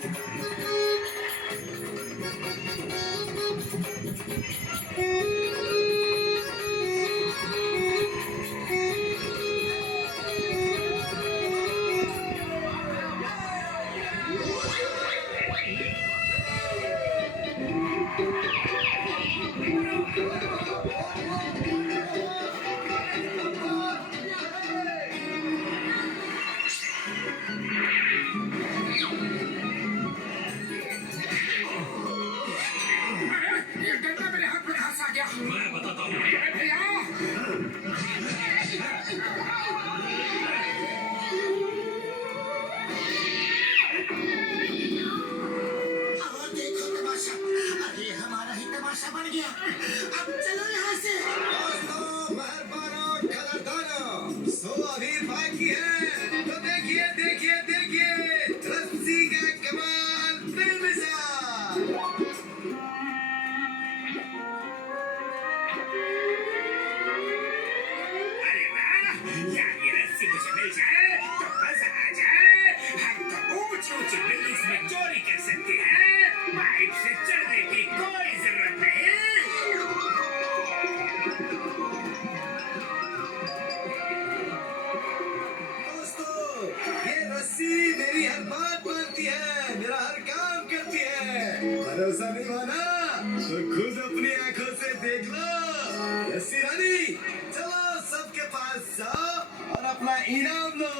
ये डंडा मेरे हाथ में कहां से आ गया? मैं बताता हूँ। अरे भैया और देखो तमाशा, अरे हमारा ही तमाशा बन गया। अब चलो यहाँ से। दोस्तों, मेहरबानों, कदरदानों, सो अभी बाकी है तो देखिए देखिए देखिए रस्सी का कमाल बेमिसाल। अरे वाह, यार ये रस्सी मुझे मिल जाए तो मजा आ जाए। हम तो ऊंची ऊंची बिल्डिंग्स में चोरी कर सकते हैं, पाइप से चढ़ने की कोई जरूरत नहीं। दोस्तों, ये रस्सी मेरी हर बात मानती है, मेरा हर काम करती है। भरोसा नहीं माना तो खुद अपनी आंखों से देख लो। रस्सी रानी, चलो सबके पास जाओ और अपना इनाम लो।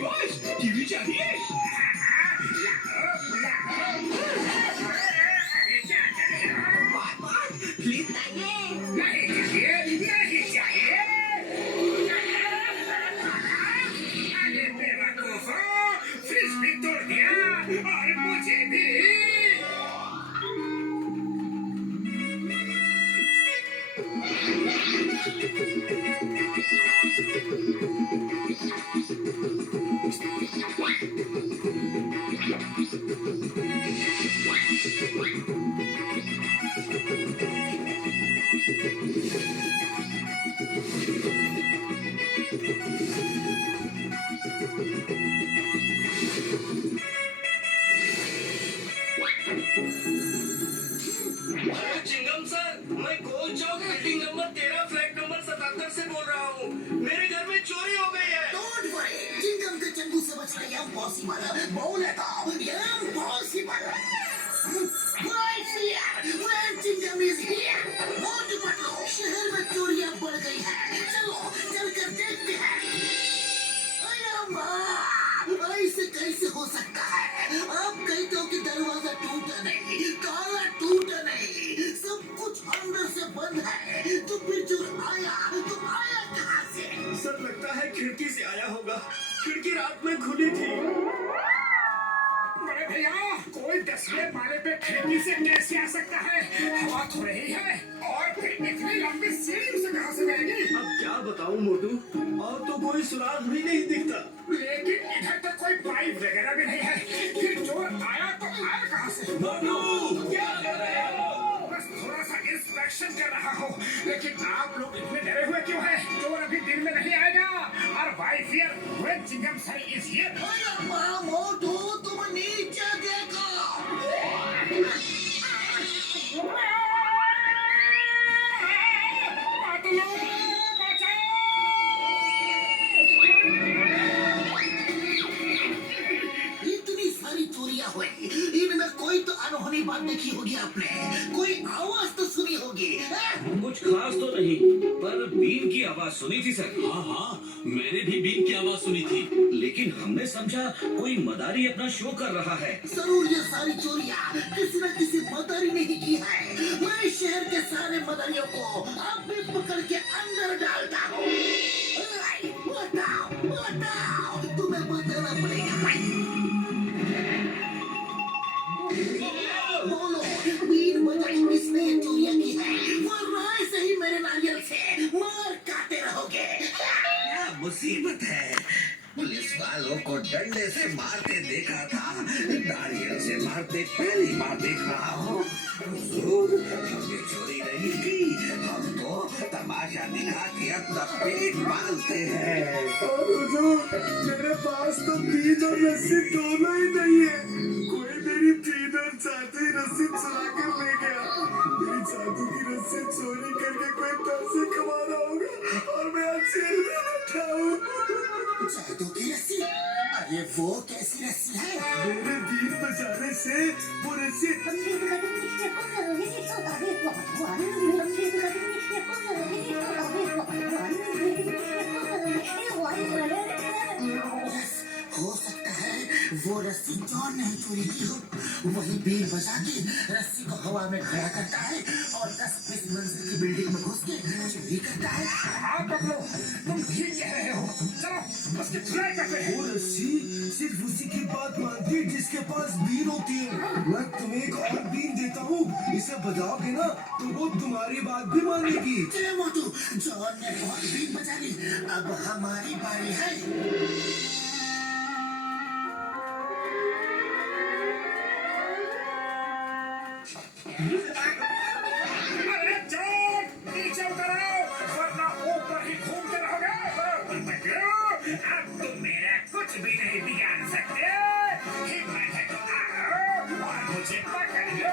बस टीवी चाहिए। प्लीज आइए। नहीं चाहिए। अरे बेवकूफो, फ्रिज भी तोड़ दिया और मुझे भी। हेलो चिंगम सर, मैं गोल चौक बिल्डिंग नंबर 13 फ्लैट नंबर 77 से बोल रहा हूँ। मेरे घर में चोरी हो गई है। Don't worry, चिंगम के चंगू से बचना ये impossible है। बोल लेता हूँ, ये impossible है। Right here, where Chingam is here. Motu Patlu, शहर में चोरियां बढ़ गई है। चलो, चलकर देखते हैं। अरे अम्मा, ऐसे कैसे हो सकता है? आप कहते हो कि दरवाजा टूटा नहीं, ताला टूटा नहीं, सब कुछ अंदर से बंद है। तो फिर चोर आया, तुम आया कहाँ से? सर लगता है खिड़की से आया होगा। खिड़की रात में खुली थी। बड़े भैया, कोई 10वें माले पे खिड़की से कैसे आ सकता है? हवा तो रही है और फिर इतनी लंबी सीढ़ी उसे कहाँ से मिलेगी? अब क्या बताऊं मोटू, और तो कोई सुराग भी नहीं दिखता। लेकिन इधर तो कोई पाइप वगैरह भी नहीं है। फिर चोर आया तो आया कहाँ से? मोटू, क्या कर रहे हो? बस थोड़ा सा इंस्पेक्शन कर रहा हूँ। लेकिन आप लोग इतने डरे हुए क्यों हैं? चोर अभी दिन में नहीं आएगा। और भाई फिर when चिंगम सर is here। अरे अम्मा, मोटू, तुम नीचे देखो। बादलों होगी आपने? कोई आवाज तो सुनी होगी, हाँ? कुछ खास तो नहीं, पर बीन की आवाज सुनी थी सर। हाँ हाँ, मैंने भी बीन की आवाज सुनी थी। लेकिन हमने समझा कोई मदारी अपना शो कर रहा है। जरूर ये सारी चोरियां किसी न किसी मदारी ने ही की है। मैं शहर के सारे मदारियों को अब भी पकड़ के अंदर डालता हूँ। आई, बताओ बताओ, तुम्हें बताना पड़ेगा। बोलो, बीन बजाई किसने ये चोरियां की है? वरना ऐसे ही मेरे नारियल से मार खाते रहोगे। क्या मुसीबत है। पुलिस वालों को डंडे से मारते देखा था, नारियल से मारते पहली बार देख रहा हूँ। हुजूर, हमने चोरी नहीं की, हम तो तमाशा दिखा के अपना पेट पालते हैं। और हुजूर, मेरे पास तो बीन और रस्सी दोनों ही नहीं है। कोई मेरी बीन और जादुई रस्सी चुरा कर ले गया। मेरी जादू की रस्सी चोरी करके कोई पैसे कमा रहा होगा और मैं आज जेल में बैठा हूँ। जादू की रस्सी? अरे वो कैसी रस्सी है? मेरे बीन बजाने से वो रस्सी हो सकता है वो रस्सी जॉन ने चोरी की हो। वही बीन बजा के रस्सी को हवा में खड़ा करता है और 10-20 मंजिल की बिल्डिंग में घुस के चोरी करता है। हाँ पकड़ो, तुम ठीक कह रहे हो। चलो उसकी धुलाई करते हैं। वो रस्सी सिर्फ उसी की बात मानती है जिसके पास बीन होती है। मैं तुम्हें एक और बीन देता हूँ, इसे बजाओगे ना तो वो तुम्हारी बात भी मानेगी। चले मोटू, जॉन ने बहुत बीन बजा ली, अब हमारी बारी है। अरे जॉन, नीचे उतरो, वरना ऊपर ही घूमते रहोगे। अब तुम मेरा कुछ भी नहीं बिगाड़ सकते। हिम्मत है तो आओ और मुझे पकड़ लो।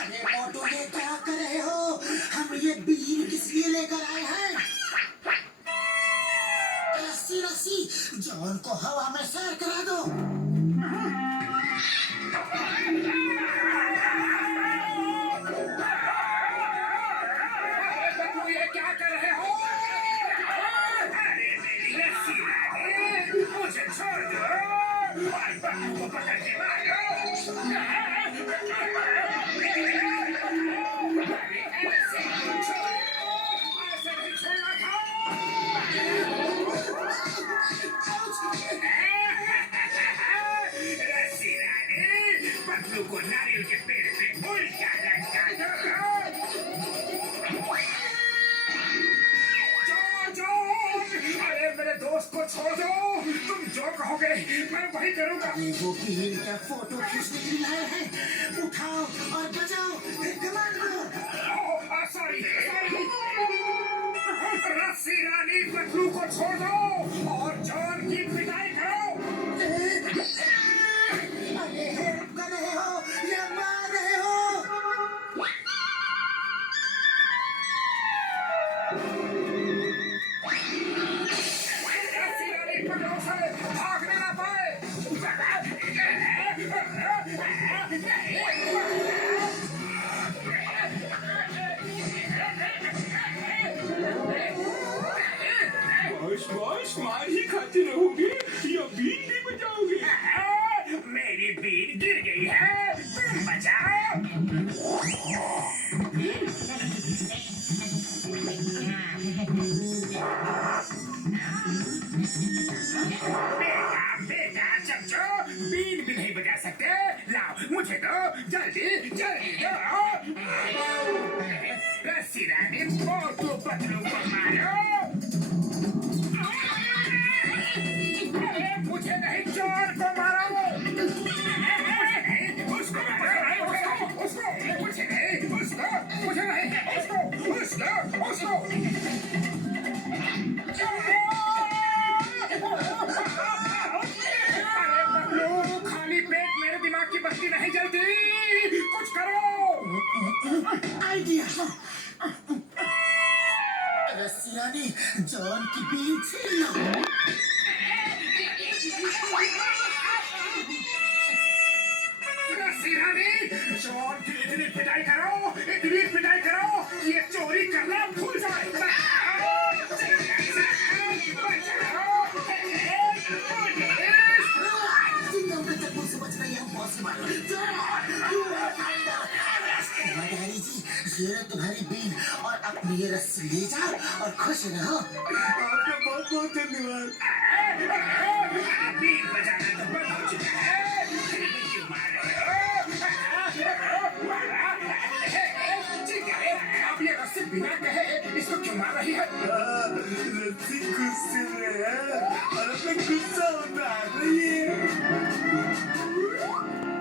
अरे मोटू, ये क्या कर रहे हो? हम ये बीन किस लिए लेकर आए हैं? रस्सी रस्सी, जॉन को हवा में सैर करा दो। तुम ये क्या कर रहे हो? अरे मेरी रस्सी रानी, मुझे छोड़ दो और बच्चों को पकड़ के मारो। अरे ऐसे नहीं छोड़ना था। रस्सी रानी, पतलू को नारियल के पेड़ पे उल्टा लटका दो। अरे मेरे दोस्त को छोड़ दो, तुम जो कहोगे मैं वही करूंगा। ये वो बीन का फोटो खींचने के लिए लाए हैं। उठाओ और बजाओ, कमाल करो। सॉरी, रस्सी रानी, पतलू को छोड़ दो और जॉन की पिटाई करो। अरे हेल्प कर रहे हो या मार रहे हो? रस्सी रानी पकड़ो से भागने ना पाए। बस मार ही खाते रहोगे या बीन भी बजाओगे? मेरी बीन गिर गई है, तुम बचाओ। बेटा बेटा चमचो, बीन भी नहीं बजा सकते। लाओ मुझे दो, जल्दी जल्दी दो। रस्सी रानी, मोटू पतलू को मारो। अरे मुझे नहीं, चोर को मारो। उसको मुझे नहीं, मुझे नहीं, उसको। अरे पतलू, खाली पेट मेरे दिमाग की बत्ती नहीं जलती। कुछ करो। आइडिया। रस्सी रानी, जॉन की बीन छीन लो। रस्सी रानी, चोर की इतनी पिटाई करो, ये चोरी करना भूल जाए। चिंगम के चक्कू से बचना ये इम्पॉसिबल। मदारी जी, ये रहा तुम्हारी बीन और अपनी ये रस्सी ले जाओ और खुश रहो। आपका बहुत बहुत धन्यवाद। बीन बजाना तो बंद हो चुका है। क्यों मार रहे हो? अब ये रस्सी बिना कहे इसको क्यों मार रही है? रस्सी गुस्से में है और अपना गुस्सा